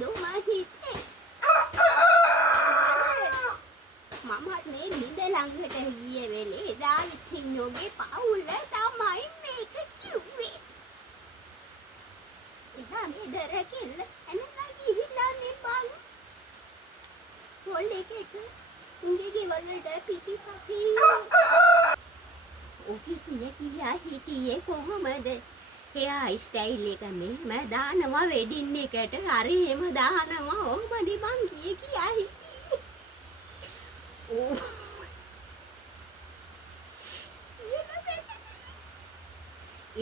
පුදුම හිතේ. මම මේ ලිඳ ළඟට ගිය වෙලේ එදා විසින්නෝගේ පවුල තමයි මේක කිව්වේ. එදා මේ දර කෙල්ල එනලා ගිහිල්ලා නේ බං. පොල් එකක උන්ගේ ගෙවල් වලට පිටිපස්සේ ඔකි කියා හිටියේ කොහොමද? එයා ස්ටයිල් එක මෙහෙම දානවා වෙඩින් එකට හරියම දානවා ඕමනි මං කියා හිටියේ. ඕ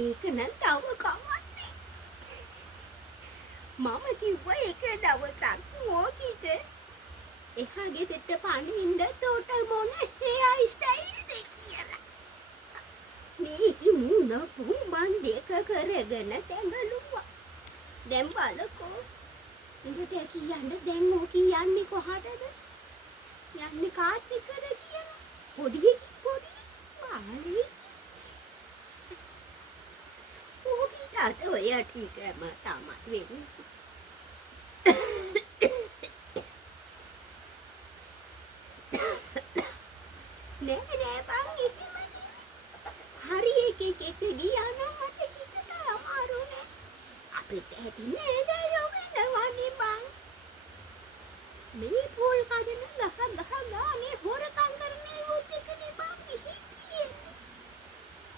ඒක නම් තව කවන්නේ. මම කිව්වා එක දවසක් මොකීද එහා ගෙදරට පණින්න තෝට මොන එයා ස්ටයිල්ද කියලා. මේක මුණ පුම්බන් දෙක කරගෙන තැඟලුවා. දැන් බලකෝ. උඹට කියන්න දැන් ඕක කියන්නේ කොහටද? යන්නේ කාත් එක්කද කියන? පොඩි බාලේ. ඕකීට ඔය ටිකම තමයි වෙන්නේ. නෑ බං එහෙමයි. හරි එකෙක් ගියා නම් මට හිතට අමාරු නෑ. අපිට ඇති නේද යෝවෙනවනේ බං. මේ පොල් කඩන ගහ ගානේ හොරකම් කරන්නේ උත් එකනේ බං හිටියේ.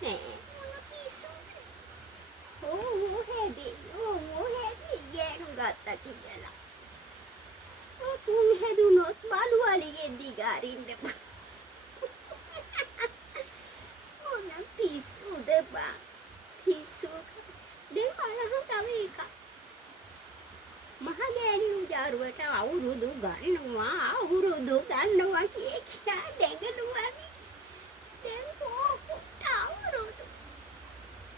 නෑ මොන පිස්සුද? ඕ හැදේ ගෑනු ගත්තා කියලා. ඔකුන් හැදුනොත් බලුවලිගේ දිගාරින්න බං. පිස්සුද බං පිස්සු. දැන් බලහන් තව එකක්. මහගෑණි උජාරුවට අවුරුදු ගන්නවා කියා දැඟලුවානේ. දැන් කොහොමද අවුරුදු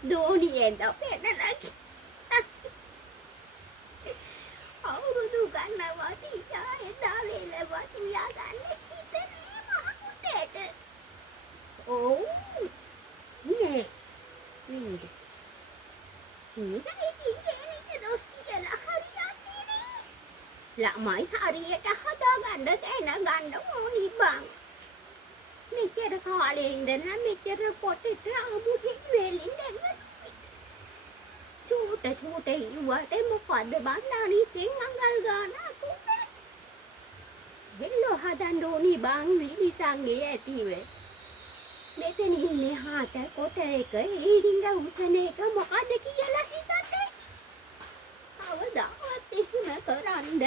දෝනියෙන්ද පෙන්නලා අවුරුදු ගන්නවා තියා එදා වේලවත් උයා ගන්න හිතේ මහුටේට. ඔව් නේ ළමයි හරියට හදාගන්න තැන ගන්න ඕනි බං. මෙච්චර කාලේ ඉඳන් මෙච්චර පොටට අමුහින් වෙලින් දැන් සූට ඉුවට මොකද බං අනිසෙන් අඟල් ගන්න කුඹේ. හෙල්ලෝ හදන්න ඕනි බං විලිසංගේ ඇතිවේ. මෙතන ඉන්නේ හාත කොට එක ඊරිංග උසන එක මොකද කියලා හිතන්නේ. අවදාවත් එහෙම කරන්න